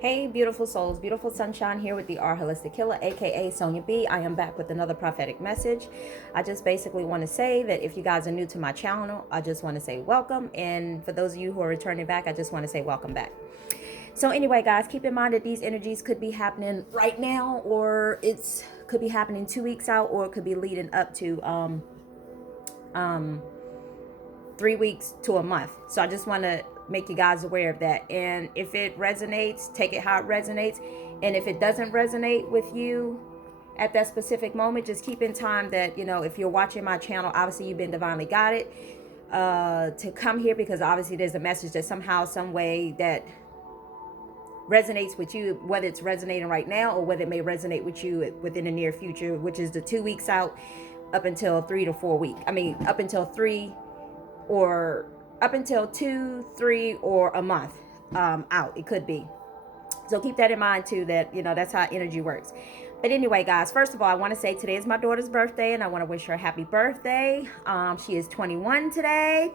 Hey, beautiful souls, beautiful sunshine here with the R Holistic Killer, aka Sonia B. I am back with another prophetic message. I just basically want to say that if you guys are new to my channel, I just want to say welcome. And for those of you who are returning back, I just want to say welcome back. So anyway, guys, keep in mind that these energies could be happening right now, or it's could be happening 2 weeks out, or it could be leading up to 3 weeks to a month. So I just want to make you guys aware of that. And if it resonates, take it how it resonates. And if it doesn't resonate with you at that specific moment, just keep in time that, if you're watching my channel, obviously you've been divinely guided to come here, because obviously there's a message that somehow, some way that resonates with you, whether it's resonating right now or whether it may resonate with you within the near future, which is the 2 weeks out up until 3 to 4 weeks. Up until 3 or up until 2, 3, or a month out. It could be. So keep that in mind too, that, that's how energy works. But anyway, guys, first of all, I want to say today is my daughter's birthday, and I want to wish her a happy birthday. She is 21 today.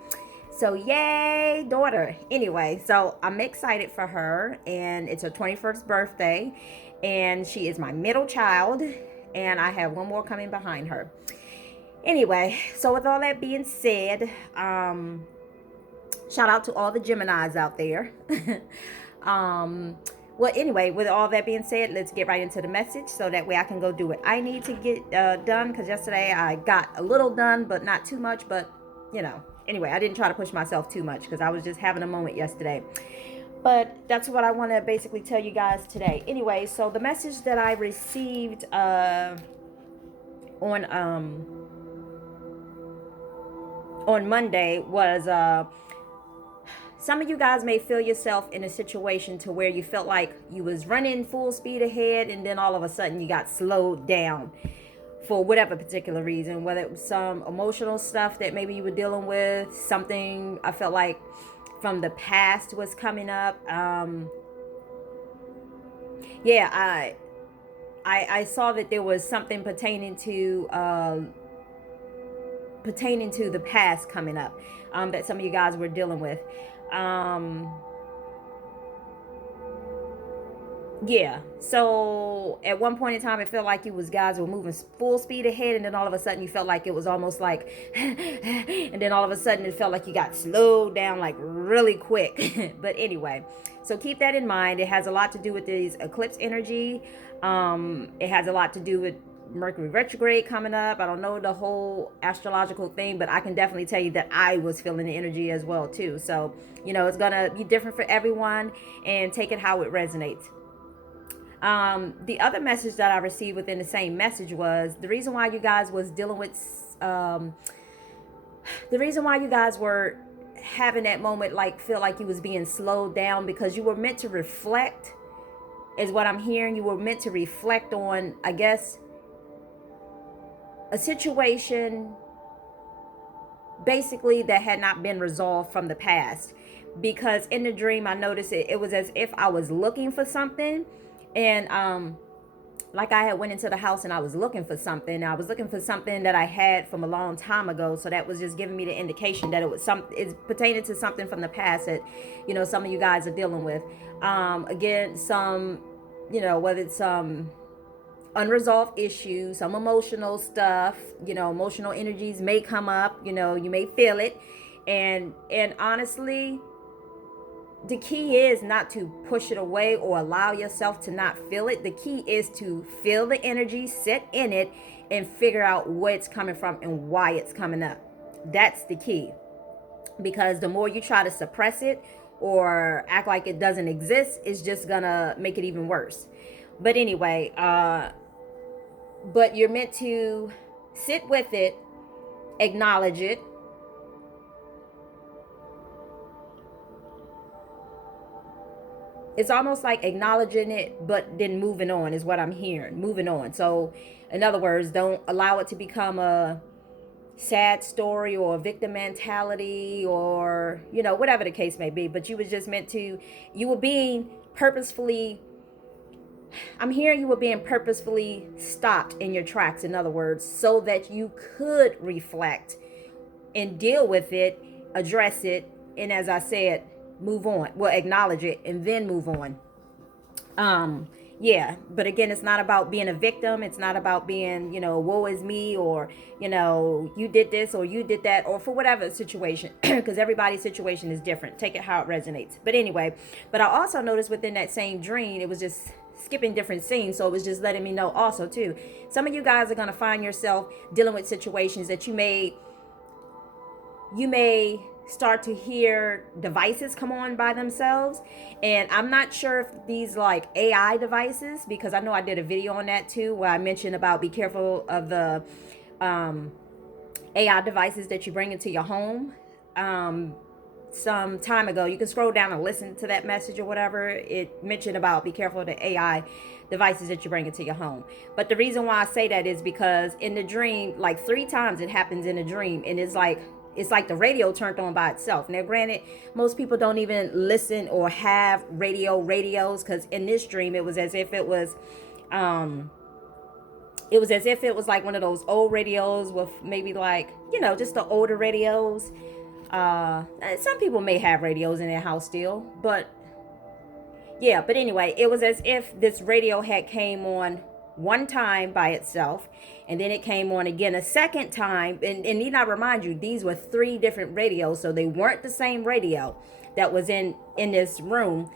So yay, daughter. Anyway, so I'm excited for her, and it's her 21st birthday, and she is my middle child, and I have one more coming behind her. Anyway, so with all that being said, shout out to all the Geminis out there. Well, anyway, with all that being said, let's get right into the message so that way I can go do what I need to get done, because yesterday I got a little done, but not too much. But, anyway, I didn't try to push myself too much because I was just having a moment yesterday. But that's what I want to basically tell you guys today. Anyway, so the message that I received on Monday was some of you guys may feel yourself in a situation to where you felt like you was running full speed ahead, and then all of a sudden you got slowed down for whatever particular reason, whether it was some emotional stuff that maybe you were dealing with, something I felt like from the past was coming up. I saw that there was something pertaining to the past coming up that some of you guys were dealing with. So at one point in time, it felt like you guys were moving full speed ahead, and then all of a sudden you felt like it was almost like and then all of a sudden it felt like you got slowed down like really quick. But anyway, so keep that in mind. It has a lot to do with these eclipse energy. It has a lot to do with Mercury retrograde coming up. I don't know the whole astrological thing, but I can definitely tell you that I was feeling the energy as well too. So, it's gonna be different for everyone, and take it how it resonates. The other message that I received within the same message was the reason why you guys was dealing with the reason why you guys were having that moment, like feel like you was being slowed down, because you were meant to reflect, is what I'm hearing. You were meant to reflect on, I guess, a situation basically that had not been resolved from the past. Because in the dream I noticed it was as if I was looking for something, and like I had went into the house and I was looking for something. I was looking for something that I had from a long time ago. So that was just giving me the indication that it's pertaining to something from the past that, some of you guys are dealing with. Again, some, whether it's some unresolved issues, some emotional stuff, emotional energies may come up, you may feel it. And honestly, the key is not to push it away or allow yourself to not feel it. The key is to feel the energy, sit in it, and figure out where it's coming from and why it's coming up. That's the key. Because the more you try to suppress it or act like it doesn't exist, it's just gonna make it even worse. But anyway, but you're meant to sit with it, acknowledge it, it's almost like acknowledging it, but then moving on is what I'm hearing. Moving on. So, in other words, don't allow it to become a sad story or a victim mentality or, whatever the case may be. But you was just meant to, you were being purposefully, I'm hearing you were being purposefully stopped in your tracks, in other words, so that you could reflect and deal with it, address it, and as I said, move on. Well, acknowledge it and then move on. um yeah, but again, it's not about being a victim. It's not about being, woe is me, or you did this or you did that, or for whatever situation, because everybody's situation is different. Take it how it resonates. But anyway, but I also noticed within that same dream, it was just skipping different scenes, so it was just letting me know also too, some of you guys are going to find yourself dealing with situations that you may start to hear devices come on by themselves. And I'm not sure if these like AI devices, because I know I did a video on that too, where I mentioned about be careful of the AI devices that you bring into your home. Some time ago, you can scroll down and listen to that message or whatever. It mentioned about be careful of the AI devices that you bring into your home. But the reason why I say that is because in the dream, like 3 times it happens in a dream, and it's like the radio turned on by itself. Now, granted, most people don't even listen or have radios, because in this dream, it was as if it was like one of those old radios with maybe like, just the older radios. Some people may have radios in their house still, but yeah, but anyway, it was as if this radio had came on 1 time by itself, and then it came on again a second time. And need I remind you, these were 3 different radios, so they weren't the same radio that was in this room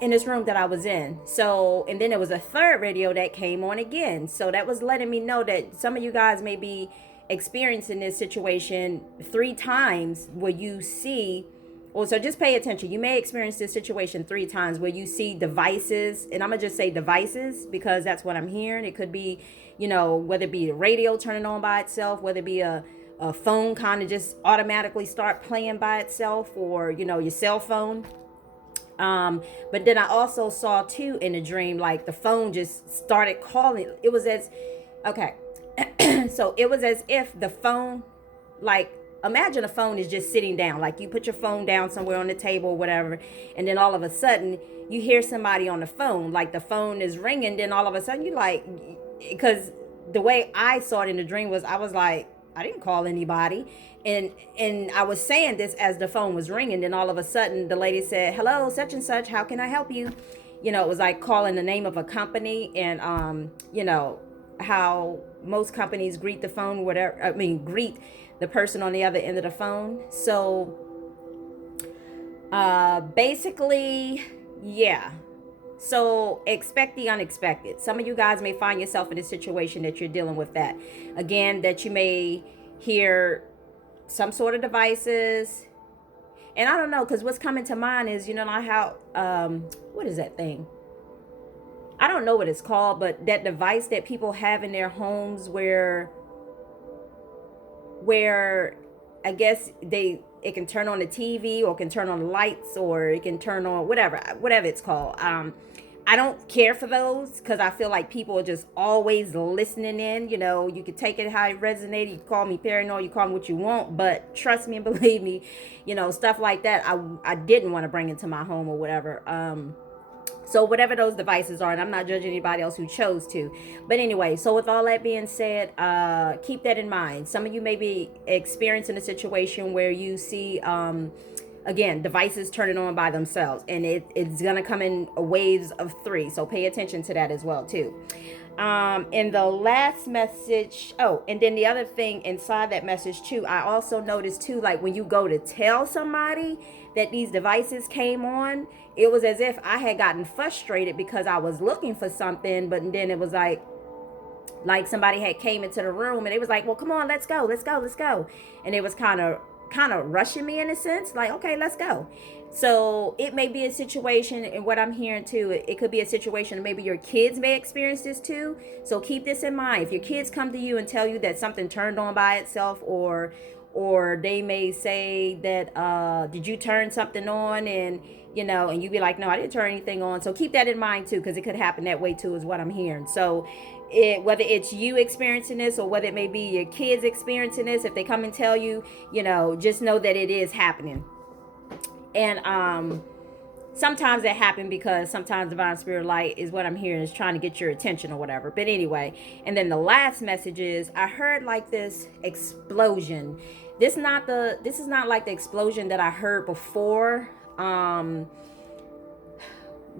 that I was in. So, and then there was a third radio that came on again. So that was letting me know that some of you guys may be experiencing this situation 3 times, where you see, well, so just pay attention. You may experience this situation 3 times where you see devices, and I'm gonna just say devices because that's what I'm hearing. It could be, whether it be the radio turning on by itself, whether it be a phone kind of just automatically start playing by itself, or your cell phone. But then I also saw too in a dream, like the phone just started calling. It was as, okay. So it was as if the phone, like, imagine a phone is just sitting down, like you put your phone down somewhere on the table or whatever, and then all of a sudden you hear somebody on the phone, like the phone is ringing, then all of a sudden you like, because the way I saw it in the dream was, I was like, I didn't call anybody. And I was saying this as the phone was ringing. Then all of a sudden the lady said, hello, such and such, how can I help you? It was like calling the name of a company. And how most companies greet the phone, greet the person on the other end of the phone. So basically, yeah. So expect the unexpected. Some of you guys may find yourself in a situation that you're dealing with that. Again, that you may hear some sort of devices. And I don't know, because what's coming to mind is, how, what is that thing? I don't know what it's called, but that device that people have in their homes where I guess it can turn on the TV, or can turn on the lights, or it can turn on whatever it's called. I don't care for those, because I feel like people are just always listening in. You can take it how it resonated. You call me paranoid, you call me what you want, but trust me and believe me, stuff like that I didn't want to bring into my home or whatever. So whatever those devices are, and I'm not judging anybody else who chose to. But anyway, so with all that being said, keep that in mind. Some of you may be experiencing a situation where you see, again, devices turning on by themselves. And it's going to come in waves of 3. So pay attention to that as well, too. In the last message, and then the other thing inside that message, too, I also noticed, too, like when you go to tell somebody that these devices came on, it was as if I had gotten frustrated because I was looking for something, but then it was like somebody had came into the room and it was like, well, come on, let's go. And it was kind of rushing me in a sense, like, okay, let's go. So it may be a situation, and what I'm hearing too, it could be a situation, maybe your kids may experience this too. So keep this in mind. If your kids come to you and tell you that something turned on by itself, or they may say that, did you turn something on? And and you be like, no, I didn't turn anything on. So keep that in mind too, because it could happen that way too, is what I'm hearing. So whether it's you experiencing this, or whether it may be your kids experiencing this, if they come and tell you, just know that it is happening. And sometimes it happens because sometimes divine spirit light is what I'm hearing is trying to get your attention or whatever. But anyway, and then the last message is, I heard like this explosion. This is not like the explosion that I heard before.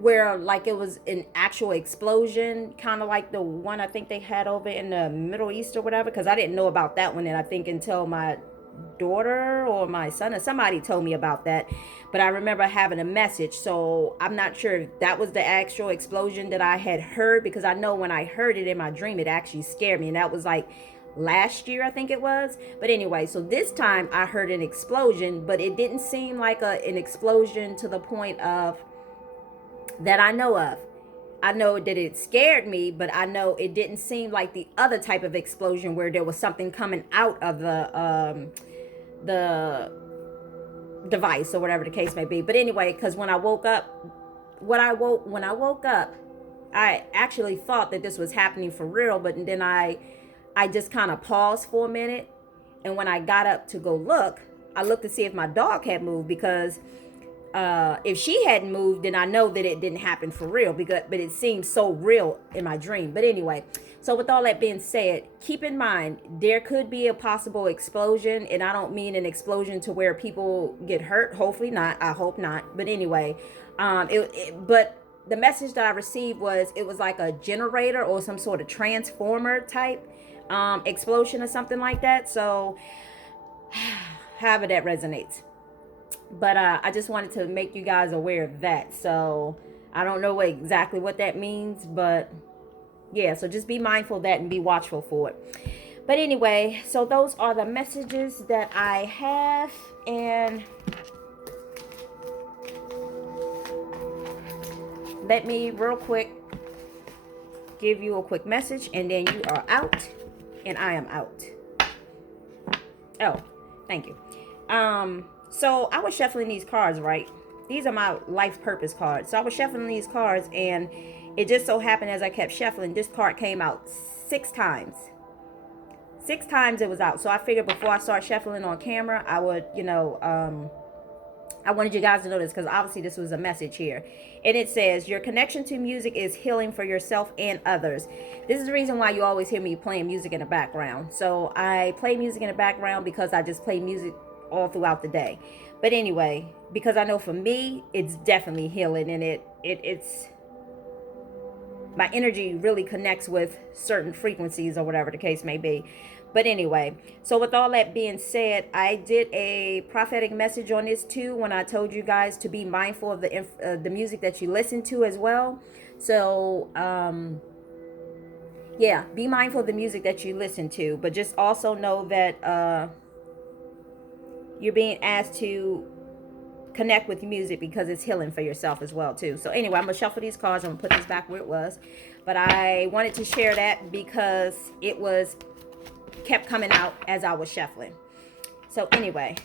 where like it was an actual explosion, kind of like the one I think they had over in the Middle East or whatever, because I didn't know about that one, and I think until my daughter or my son or somebody told me about that. But I remember having a message, so I'm not sure if that was the actual explosion that I had heard, because I know when I heard it in my dream, it actually scared me, and that was like last year, I think it was. But anyway, so this time I heard an explosion, but it didn't seem like an explosion to the point of that I know of. I know that it scared me, but I know it didn't seem like the other type of explosion where there was something coming out of the device or whatever the case may be. But anyway, because when I woke up, when I woke up, I actually thought that this was happening for real, but then I just kind of paused for a minute, and when I got up to go look, I looked to see if my dog had moved, because if she hadn't moved, then I know that it didn't happen for real, but it seemed so real in my dream. But anyway, so with all that being said, keep in mind there could be a possible explosion, and I don't mean an explosion to where people get hurt. Hopefully not. I hope not. But anyway, but the message that I received was, it was like a generator or some sort of transformer type explosion or something like that. So however that resonates. But I just wanted to make you guys aware of that. So I don't know exactly what that means, but yeah, so just be mindful of that and be watchful for it. But anyway, so those are the messages that I have. And let me real quick give you a quick message, and then you are out and I am out. Oh, thank you. So I was shuffling these cards, right? These are my life purpose cards. So I was shuffling these cards, and it just so happened as I kept shuffling, this card came out 6 times. 6 times it was out. So I figured before I start shuffling on camera, I would, I wanted you guys to know this, because obviously this was a message here. And it says, your connection to music is healing for yourself and others. This is the reason why you always hear me playing music in the background. So I play music in the background because I just play music all throughout the day. But anyway, because I know for me, it's definitely healing, and it's my energy really connects with certain frequencies or whatever the case may be. But anyway, so with all that being said, I did a prophetic message on this too, when I told you guys to be mindful of the music that you listen to as well. So yeah, be mindful of the music that you listen to, but just also know that you're being asked to connect with music because it's healing for yourself as well too. So anyway, I'm gonna shuffle these cards. I'm gonna put this back where it was, but I wanted to share that because it kept coming out as I was shuffling. So anyway,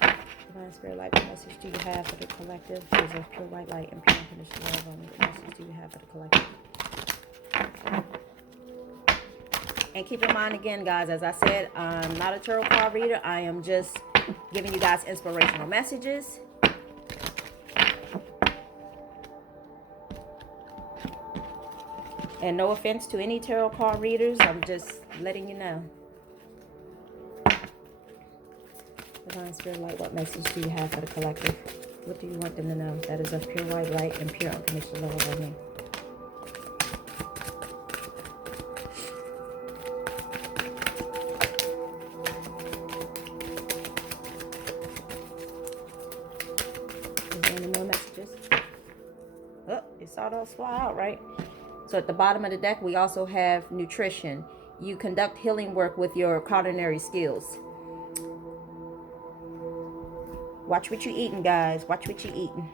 divine spirit light, what message do you have for the collective? There's a pure white light and pure unconditional love on me. What message do you have for the collective? And keep in mind, again, guys, as I said, I'm not a tarot card reader. I am just giving you guys inspirational messages. And no offense to any tarot card readers. I'm just letting you know. Divine spirit light, what message do you have for the collective? What do you want them to know? That is of pure white light and pure unconditional love on me. Oh, it saw those fly out, right? So at the bottom of the deck, we also have nutrition. You conduct healing work with your culinary skills. Watch what you're eating, guys. Watch what you're eating.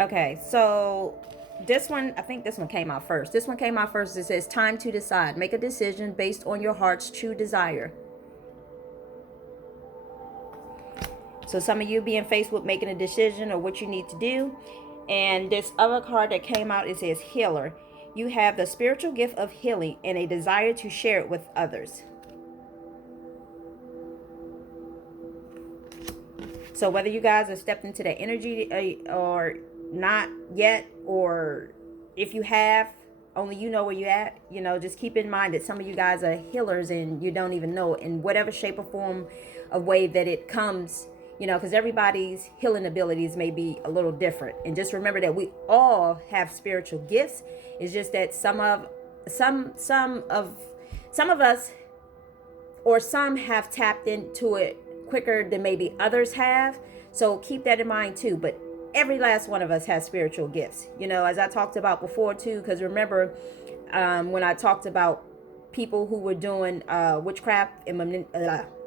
Okay, so this one, I think this one came out first. This one came out first. It says, time to decide. Make a decision based on your heart's true desire. So some of you being faced with making a decision or what you need to do. And this other card that came out, it says healer. You have the spiritual gift of healing and a desire to share it with others. So whether you guys have stepped into that energy or not yet, or if you have, only you know where you're at, just keep in mind that some of you guys are healers and you don't even know, in whatever shape or form of way that it comes because everybody's healing abilities may be a little different. And just remember that we all have spiritual gifts. It's just that some of us, or some have tapped into it quicker than maybe others have. So keep that in mind too. But every last one of us has spiritual gifts, as I talked about before too. Because remember, when I talked about people who were doing witchcraft and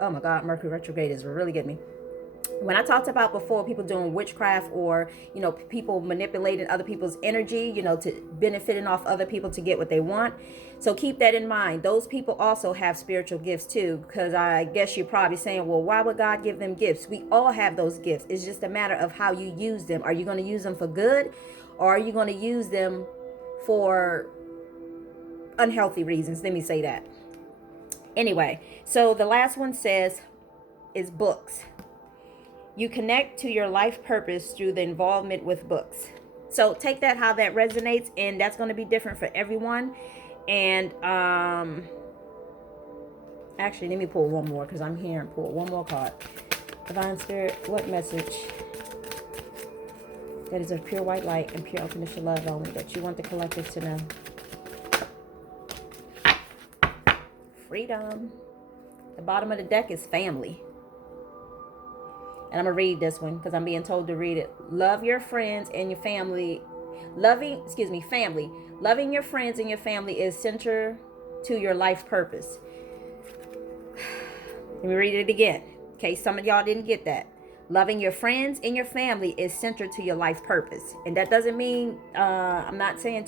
oh my God, Mercury retrograde is really getting me. When I talked about before, people doing witchcraft, or people manipulating other people's energy, to benefiting off other people to get what they want. So keep that in mind. Those people also have spiritual gifts too, because I guess you're probably saying, well, why would God give them gifts? We all have those gifts. It's just a matter of how you use them. Are you going to use them for good, or are you going to use them for unhealthy reasons? Let me say that. Anyway, so the last one is books. You connect to your life purpose through the involvement with books. So take that how that resonates, and that's going to be different for everyone. And actually, let me pull one more, because I'm here, and pull one more card. Divine Spirit, what message that is of pure white light and pure unconditional love only that you want the collective to know? Freedom. The bottom of the deck is family. And I'm going to read this one because I'm being told to read it. Love your friends and your family. Family. Loving your friends and your family is center to your life purpose. Let me read it again, in case some of y'all didn't get that. Loving your friends and your family is centered to your life purpose. And that doesn't mean, I'm not saying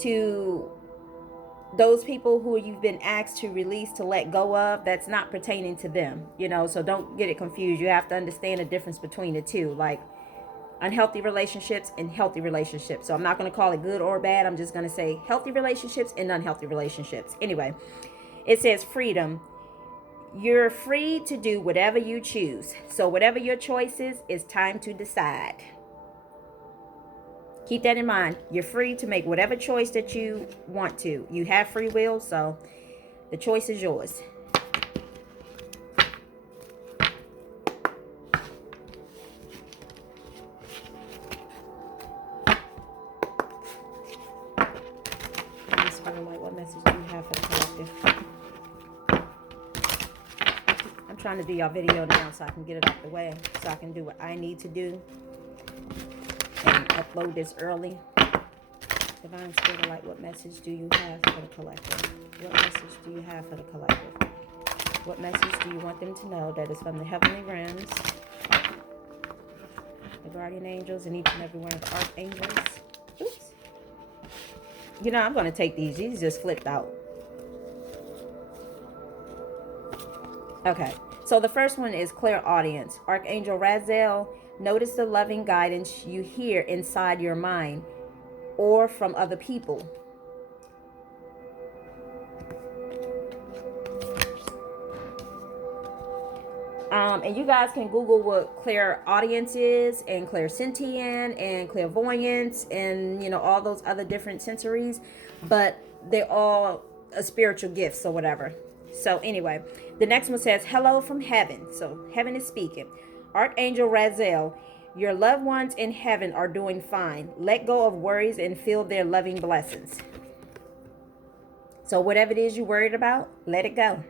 to those people who you've been asked to release, to let go of, that's not pertaining to them, so don't get it confused. You have to understand the difference between the two, like unhealthy relationships and healthy relationships. So I'm not going to call it good or bad. I'm just going to say healthy relationships and unhealthy relationships. Anyway, it says freedom. You're free to do whatever you choose. So whatever your choice is, it's time to decide. Keep that in mind. You're free to make whatever choice that you want to. You have free will, so the choice is yours. What message do you have for the collective? I'm trying to do your video now so I can get it out the way, so I can do what I need to do and upload this early. Divine Spirit of Light, what message do you have for the collective? What message do you have for the collective? What message do you want them to know that is from the heavenly realms, the guardian angels, and each and every one of the archangels? Oops. I'm going to take these. These just flipped out. Okay. So the first one is clairaudience. Archangel Raziel, notice the loving guidance you hear inside your mind or from other people. And you guys can Google what clairaudience is, and clairsentient, and clairvoyance, and all those other different sensories, but they're all a spiritual gifts or whatever. So anyway, the next one says hello from heaven. So heaven is speaking. Archangel Raziel, your loved ones in heaven are doing fine. Let go of worries and feel their loving blessings. So whatever it is you're worried about, let it go.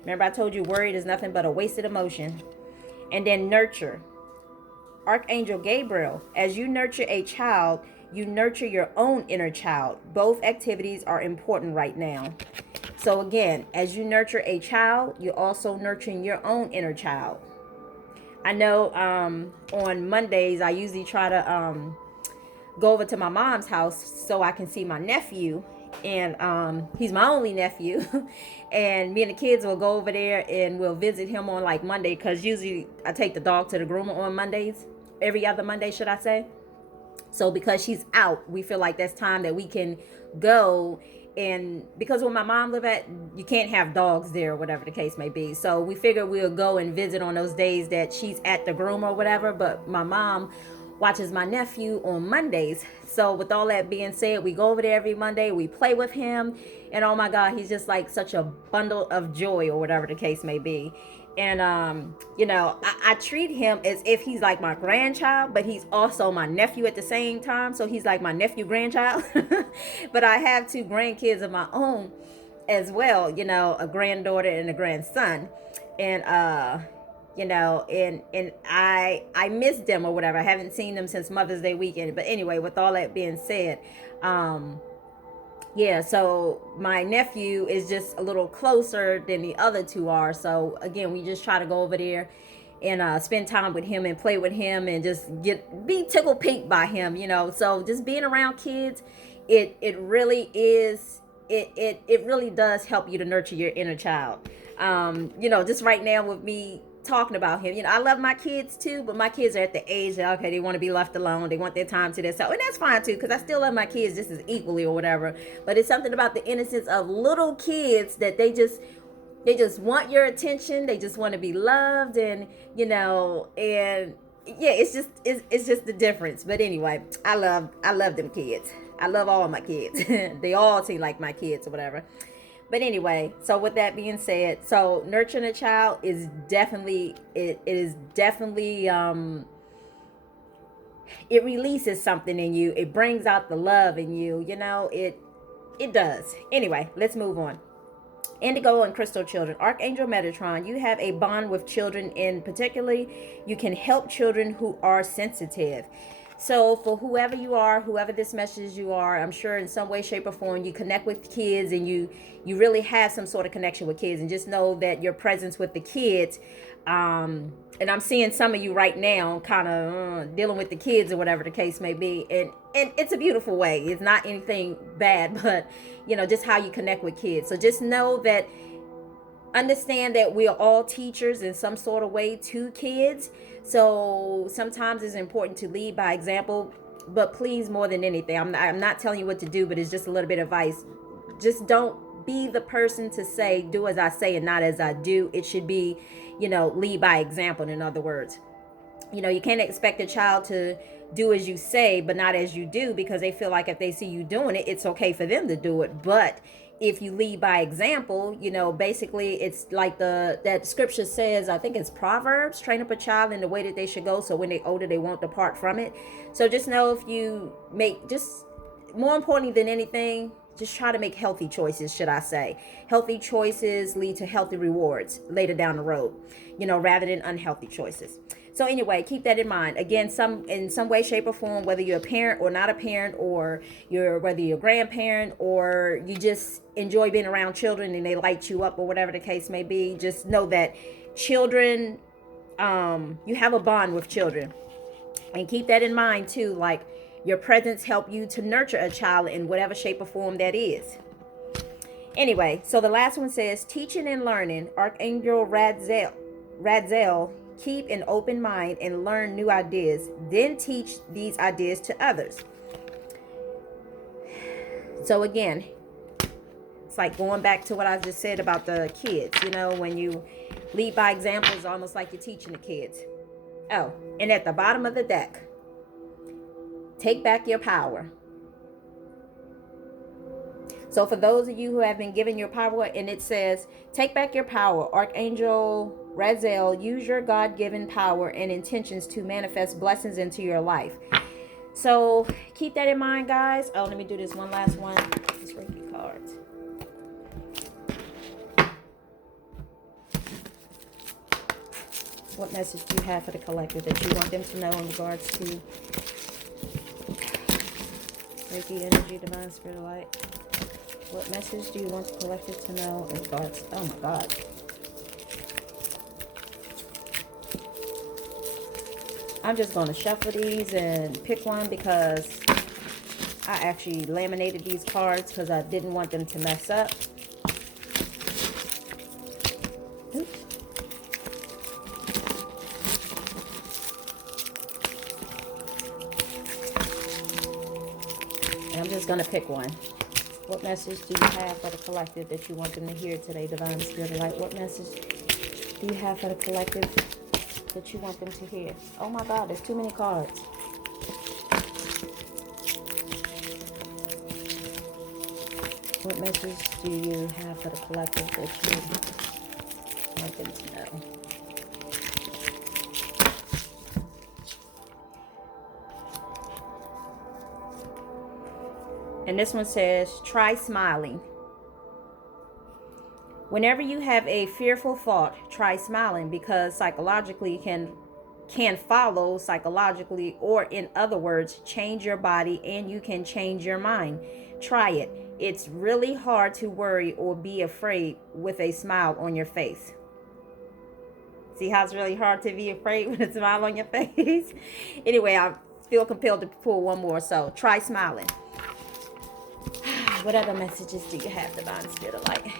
Remember, I told you worried is nothing but a wasted emotion. And then nurture. Archangel Gabriel, as you nurture a child, you nurture your own inner child. Both activities are important right now. So again, as you nurture a child, you're also nurturing your own inner child. I know on Mondays, I usually try to go over to my mom's house so I can see my nephew. And he's my only nephew. And me and the kids will go over there and we'll visit him on like Monday, because usually I take the dog to the groomer on Mondays, every other Monday, should I say. So because she's out, we feel like that's time that we can go. And because where my mom live at, you can't have dogs there or whatever the case may be. So we figure we'll go and visit on those days that she's at the groomer or whatever. But my mom watches my nephew on Mondays. So with all that being said, we go over there every Monday, we play with him, and oh my God, he's just like such a bundle of joy or whatever the case may be. And you know, I treat him as if he's like my grandchild, but he's also my nephew at the same time. So he's like my nephew grandchild. But I have two grandkids of my own as well, you know, a granddaughter and a grandson. And you know, and I miss them or whatever. I haven't seen them since Mother's Day weekend. But anyway, with all that being said, yeah, so my nephew is just a little closer than the other two are. So again, we just try to go over there and spend time with him and play with him and just be tickled pink by him, you know. So just being around kids, it really is, it really does help you to nurture your inner child. You know, just right now with me talking about him, you know, I love my kids too, but my kids are at the age that, okay, they want to be left alone, they want their time to themselves, and that's fine too, because I still love my kids just as equally or whatever. But it's something about the innocence of little kids that they just want your attention, they just want to be loved, and you know, and yeah, it's just the difference. But anyway, I love them kids. I love all my kids. They all seem like my kids or whatever. But anyway, so with that being said, so nurturing a child is definitely, it is definitely, it releases something in you. It brings out the love in you, you know, it does. Anyway, let's move on. Indigo and crystal children. Archangel Metatron, you have a bond with children, and particularly you can help children who are sensitive. So for whoever you are, whoever this message you are, I'm sure in some way, shape, or form you connect with kids, and you really have some sort of connection with kids. And just know that your presence with the kids, and I'm seeing some of you right now kind of dealing with the kids or whatever the case may be, and it's a beautiful way. It's not anything bad, but you know, just how you connect with kids. So just know that, understand that we are all teachers in some sort of way to kids. So sometimes it's important to lead by example, but please, more than anything, I'm not telling you what to do, but it's just a little bit of advice. Just don't be the person to say, do as I say and not as I do. It should be, you know, lead by example. In other words, you know, you can't expect a child to do as you say, but not as you do, because they feel like if they see you doing it, it's okay for them to do it. But if you lead by example, you know, basically it's like that scripture says, I think it's Proverbs, train up a child in the way that they should go, so when they're older, they won't depart from it. So just know, if you make, just more importantly than anything, just try to make healthy choices, should I say. Healthy choices lead to healthy rewards later down the road, you know, rather than unhealthy choices. So anyway, keep that in mind. Again, in some way, shape, or form, whether you're a parent or not a parent, or whether you're a grandparent, or you just enjoy being around children and they light you up or whatever the case may be, just know that children, you have a bond with children. And keep that in mind too, like your presence help you to nurture a child in whatever shape or form that is. Anyway, so the last one says, teaching and learning. Archangel Radziel, keep an open mind and learn new ideas, then teach these ideas to others. So again, it's like going back to what I just said about the kids. You know, when you lead by example, it's almost like you're teaching the kids. Oh, and at the bottom of the deck, take back your power. So for those of you who have been given your power, and it says, take back your power. Archangel Raziel, use your God-given power and intentions to manifest blessings into your life. So keep that in mind, guys. Oh, let me do this one last one. Let's read the cards. What message do you have for the collective that you want them to know in regards to Reiki energy, divine spirit of light? What message do you want the collective to know in regards? Oh my God. I'm just going to shuffle these and pick one, because I actually laminated these cards because I didn't want them to mess up. Oops. And I'm just going to pick one. What message do you have for the collective that you want them to hear today, divine spirit of light? What message do you have for the collective that you want them to hear? Oh my God, there's too many cards. What message do you have for the collective that you want them to know? And this one says, try smiling. Whenever you have a fearful thought, try smiling, because psychologically can follow psychologically, or in other words, change your body, and you can change your mind. Try it. It's really hard to worry or be afraid with a smile on your face. See how it's really hard to be afraid with a smile on your face? Anyway, I feel compelled to pull one more, so try smiling. What other messages do you have, Divine Spirit of Light?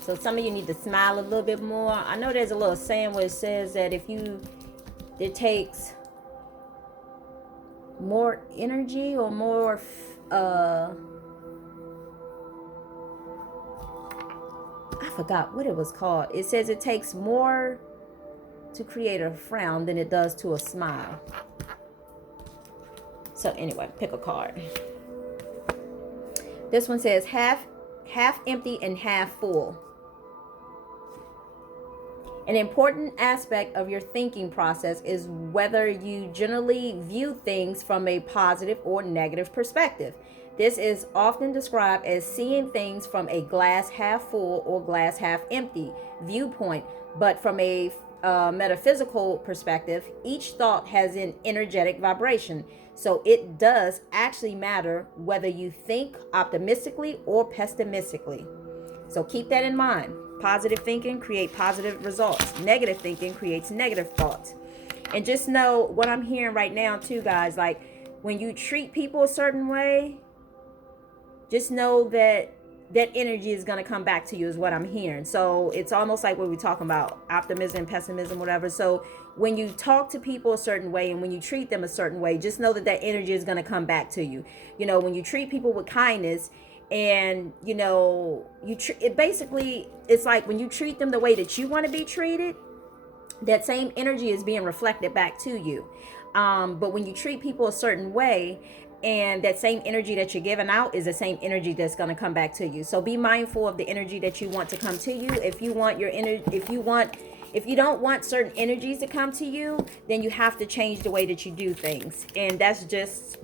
So some of you need to smile a little bit more. I know there's a little saying where it says that it takes more energy or more, I forgot what it was called. It says it takes more to create a frown than it does to a smile. So anyway, pick a card. This one says half empty and half full. An important aspect of your thinking process is whether you generally view things from a positive or negative perspective. This is often described as seeing things from a glass half full or glass half empty viewpoint, but from a metaphysical perspective, each thought has an energetic vibration. So it does actually matter whether you think optimistically or pessimistically. So keep that in mind. Positive thinking creates positive results. Negative thinking creates negative thoughts. And just know what I'm hearing right now too, guys, like when you treat people a certain way, just know that that energy is going to come back to you is what I'm hearing. So it's almost like what we're talking about, optimism, pessimism, whatever. So when you talk to people a certain way and when you treat them a certain way, just know that that energy is going to come back to you. You know, when you treat people with kindness, and you know, it's like when you treat them the way that you want to be treated, that same energy is being reflected back to you. But when you treat people a certain way, and that same energy that you're giving out is the same energy that's going to come back to you. So be mindful of the energy that you want to come to you. If you don't want certain energies to come to you, then you have to change the way that you do things. And that's just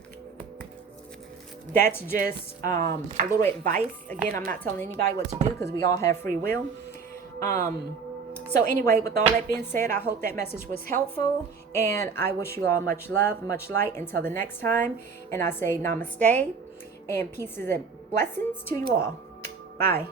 a little advice. Again, I'm not telling anybody what to do because we all have free will. So anyway, with all that being said, I hope that message was helpful, and I wish you all much love, much light until the next time. And I say namaste and pieces and blessings to you all. Bye.